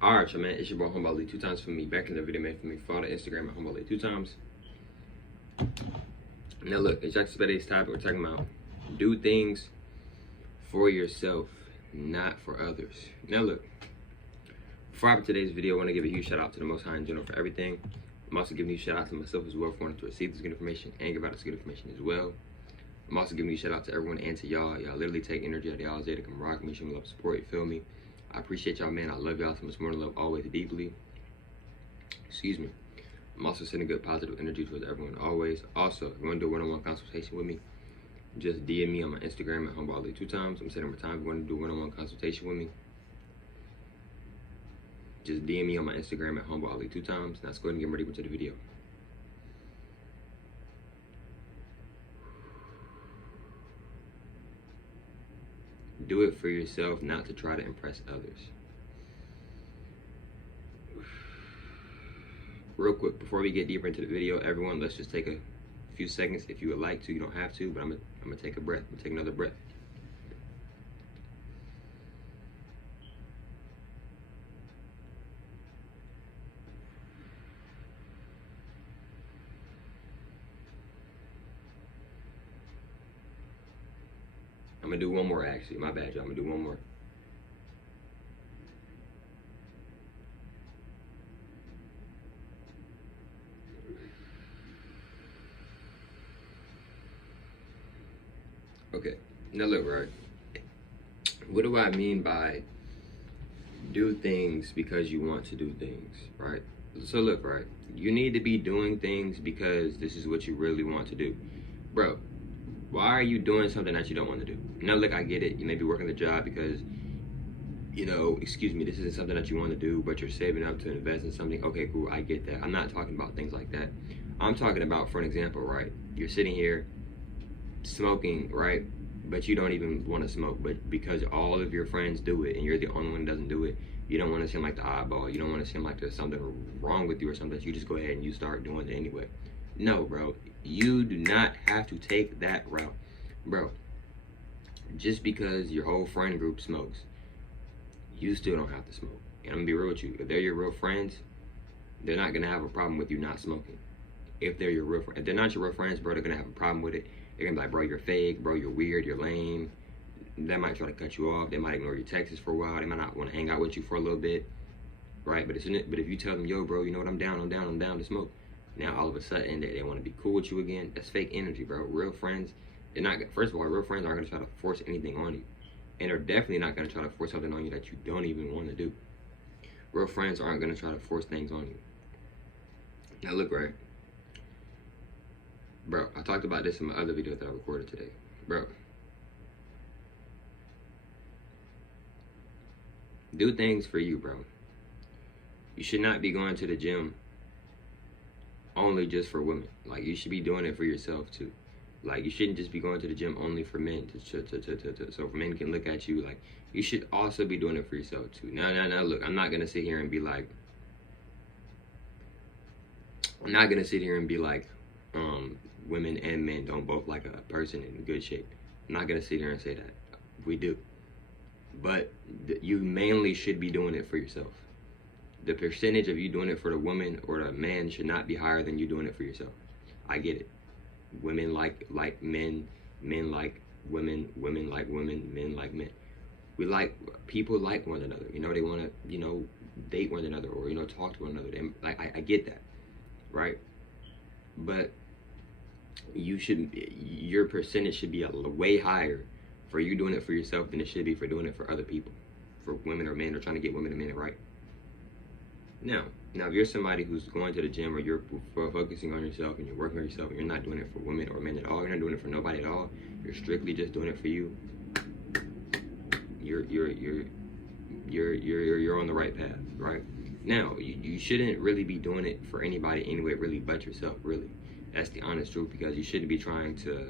Alright, y'all, man, it's your boy Humble Ali 2 times for me. Back in the video, man, for me. Follow the Instagram at Humble Ali 2 times. Now, look, in today's topic, we're talking about do things for yourself, not for others. Now, look, before I have today's video, I want to give a huge shout out to the Most High in general for everything. I'm also giving you a shout out to myself as well for wanting to receive this good information and give out this good information as well. I'm also giving you a shout out to everyone and to y'all. Y'all literally take energy out of y'all's day to come rock me, show me love, support, you feel me? I appreciate y'all, man. I love y'all so much more than love, always deeply. Excuse me. I'm also sending good positive energy towards everyone always. Also, if you want to do a one-on-one consultation with me, just DM me on my Instagram at Humble Ali 2 times. I'm setting my time. If you want to do a one-on-one consultation with me, just DM me on my Instagram at Humble Ali 2 times. Now let's go ahead and get ready to go to the video. Do it for yourself, not to try to impress others. Real quick, before we get deeper into the video, everyone, let's just take a few seconds. If you would like to, you don't have to, but I'm gonna take a breath. I'm gonna take another breath. I'm gonna do one more, actually. My bad, y'all. I'm gonna do one more. Okay, now look, right? What do I mean by do things because you want to do things, right? So look, right? You need to be doing things because this is what you really want to do. Bro, why are you doing something that you don't want to do? Now look, I get it. You may be working the job because, you know, excuse me, this isn't something that you want to do, but you're saving up to invest in something. Okay, cool, I get that. I'm not talking about things like that. I'm talking about, for an example, right? You're sitting here smoking, right? But you don't even want to smoke, but because all of your friends do it and you're the only one that doesn't do it, you don't want to seem like the oddball. You don't want to seem like there's something wrong with you or something. You just go ahead and you start doing it anyway. No, bro, you do not have to take that route. Bro, just because your whole friend group smokes, you still don't have to smoke. And I'm gonna be real with you. If they're your real friends, they're not gonna have a problem with you not smoking. If they're your real friends, if they're not your real friends, bro, they're gonna have a problem with it. They're gonna be like, bro, you're fake, bro, you're weird, you're lame. They might try to cut you off. They might ignore your texts for a while. They might not want to hang out with you for a little bit, right? But if you tell them, yo, bro, you know what, I'm down to smoke. Now all of a sudden they want to be cool with you again. That's fake energy, bro. Real friends, they're not. First of all, real friends aren't gonna try to force anything on you, and they're definitely not gonna try to force something on you that you don't even want to do. Real friends aren't gonna try to force things on you. Now look, right, bro. I talked about this in my other video that I recorded today, bro. Do things for you, bro. You should not be going to the gym only just for women. Like, you should be doing it for yourself too. Like, you shouldn't just be going to the gym only for men so men can look at you. Like, you should also be doing it for yourself too. Now look, I'm not gonna sit here and be like women and men don't both like a person in good shape. I'm not gonna sit here and say that. We do. But you mainly should be doing it for yourself. The percentage of you doing it for the woman or the man should not be higher than you doing it for yourself. I get it. Women like men, men like women, women like women, men like men. People like one another. You know, they want to, you know, date one another or, you know, talk to one another. I get that, right? But your percentage should be way higher for you doing it for yourself than it should be for doing it for other people, for women or men, or trying to get women and men right. Now, if you're somebody who's going to the gym or you're focusing on yourself and you're working on yourself and you're not doing it for women or men at all, you're not doing it for nobody at all, you're strictly just doing it for you, you're on the right path, right? Now, you shouldn't really be doing it for anybody anyway, really, but yourself, really. That's the honest truth, because you shouldn't be trying to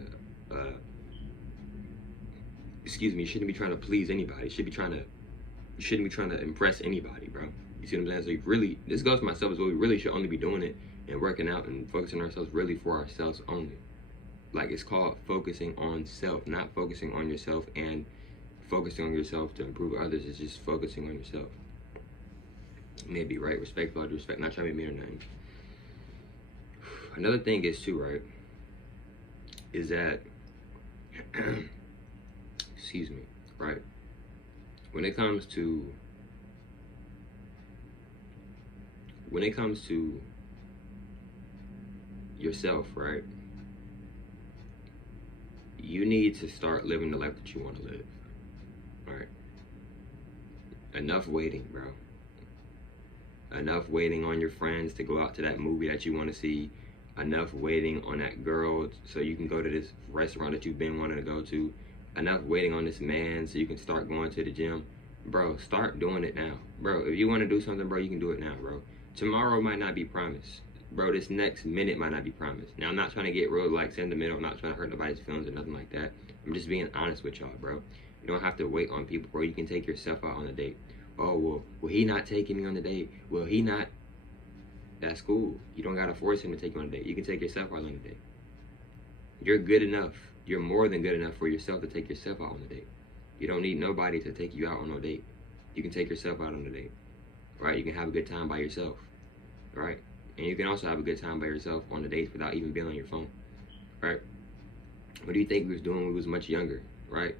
you shouldn't be trying to please anybody. You shouldn't be trying to impress anybody, bro. You see what I'm saying? So you really, this goes for myself as well. We really should only be doing it and working out and focusing on ourselves really for ourselves only. Like, it's called focusing on self, not focusing on yourself and focusing on yourself to improve others. It's just focusing on yourself. Maybe, right? Respectful, all due respect, not trying to be mean or nothing. Another thing is too, right? Is that, excuse me, right? When it comes to yourself, right? You need to start living the life that you want to live, right? Enough waiting, bro. Enough waiting on your friends to go out to that movie that you want to see. Enough waiting on that girl so you can go to this restaurant that you've been wanting to go to. Enough waiting on this man so you can start going to the gym. Bro, start doing it now. Bro, if you want to do something, bro, you can do it now, bro. Tomorrow might not be promised. Bro, this next minute might not be promised. Now, I'm not trying to get real, like, sentimental. I'm not trying to hurt nobody's feelings or nothing like that. I'm just being honest with y'all, bro. You don't have to wait on people, bro. You can take yourself out on a date. Oh, well, he not taking me on the date. Well, he not. That's cool. You don't got to force him to take you on a date. You can take yourself out on a date. You're good enough. You're more than good enough for yourself to take yourself out on a date. You don't need nobody to take you out on a date. You can take yourself out on a date. Right? You can have a good time by yourself. Right? And you can also have a good time by yourself on the dates without even being on your phone. Right? What do you think we was doing when we was much younger? Right?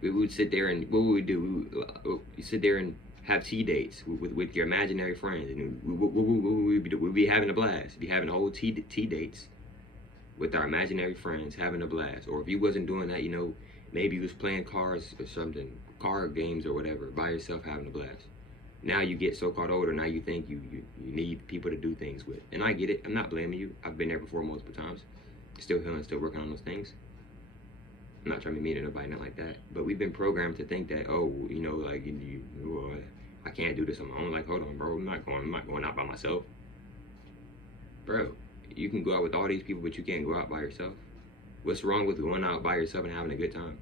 We would sit there and what would we do? We would sit there and have tea dates with your imaginary friends, and we'd be having a blast. Be having whole tea dates with our imaginary friends, having a blast. Or if you wasn't doing that, you know, maybe you was playing cards or something, card games or whatever, by yourself having a blast. Now you get so-called older, now you think you need people to do things with. And I get it. I'm not blaming you. I've been there before multiple times. Still healing, still working on those things. I'm not trying to be mean to nobody, not like that. But we've been programmed to think that, oh, you know, like, I can't do this on my own. Like, hold on, bro. I'm not going out by myself. Bro, you can go out with all these people, but you can't go out by yourself. What's wrong with going out by yourself and having a good time?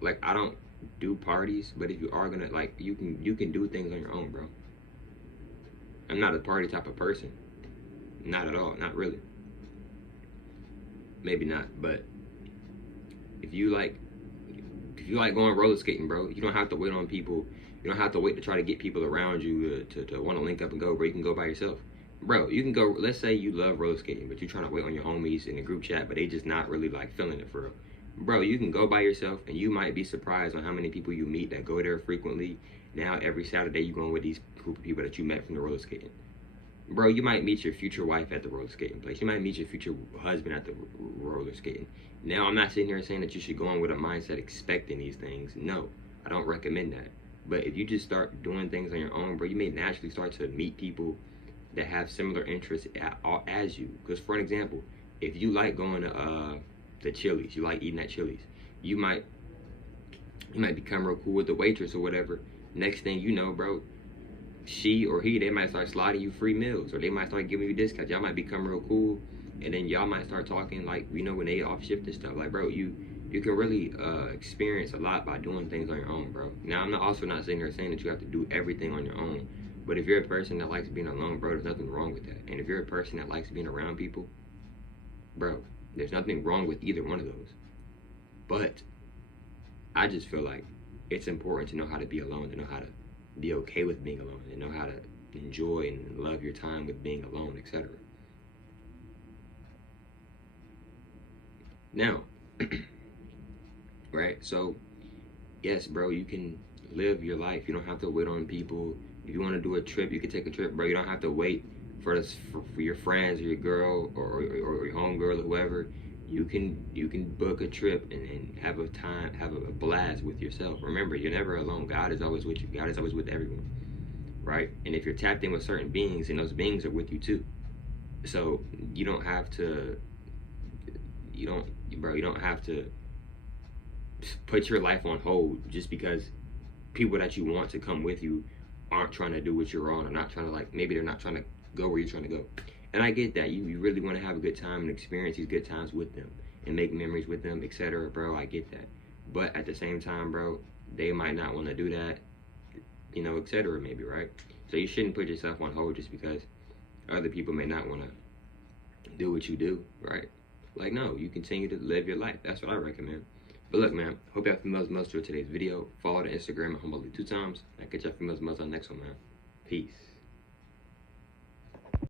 Like, I don't do parties, but if you are gonna, like, you can do things on your own, bro. I'm not a party type of person. Not at all. Not really. Maybe not, but if you like going roller skating, bro, you don't have to wait on people. You don't have to wait to try to get people around you to want to link up and go, bro. You can go by yourself. Bro, you can go, let's say you love roller skating, but you're trying to wait on your homies in a group chat, but they just not really like feeling it for real. Bro, you can go by yourself, and you might be surprised on how many people you meet that go there frequently. Now, every Saturday, you're going with these group of people that you met from the roller skating. Bro, you might meet your future wife at the roller skating place. You might meet your future husband at the roller skating. Now, I'm not sitting here saying that you should go in with a mindset expecting these things. No, I don't recommend that. But if you just start doing things on your own, bro, you may naturally start to meet people that have similar interests as you. Because, for an example, if you like going to Chili's, you like eating at Chili's, you might become real cool with the waitress or whatever. Next thing you know, bro, she or he, they might start sliding you free meals, or they might start giving you discounts. Y'all might become real cool, and then y'all might start talking like, you know, when they off shift and stuff. Like, bro, you can really experience a lot by doing things on your own, bro. Now, I'm also not sitting here saying that you have to do everything on your own. But if you're a person that likes being alone, bro, there's nothing wrong with that. And if you're a person that likes being around people, bro, there's nothing wrong with either one of those. But I just feel like it's important to know how to be alone, to know how to be okay with being alone, and know how to enjoy and love your time with being alone, etc. Now, right? So, yes, bro, you can live your life. You don't have to wait on people. If you want to do a trip, you can take a trip, bro. You don't have to wait for your friends or your girl or your homegirl or whoever. You can book a trip and have a blast with yourself. Remember, you're never alone. God is always with you. God is always with everyone, right? And if you're tapped in with certain beings, and those beings are with you too. So you don't have to. You don't have to put your life on hold just because people that you want to come with you aren't trying to do what you're on, or not trying to, like, maybe they're not trying to go where you're trying to go. And I get that. You really want to have a good time and experience these good times with them and make memories with them, etc., bro. I get that. But at the same time, bro, they might not want to do that, you know, etc., maybe, right? So you shouldn't put yourself on hold just because other people may not want to do what you do, right? Like, no, you continue to live your life. That's what I recommend. But look, man, hope y'all females must enjoy today's video. Follow the Instagram at Humboldt 2 times. I'll catch y'all females must on the next one, man. Peace.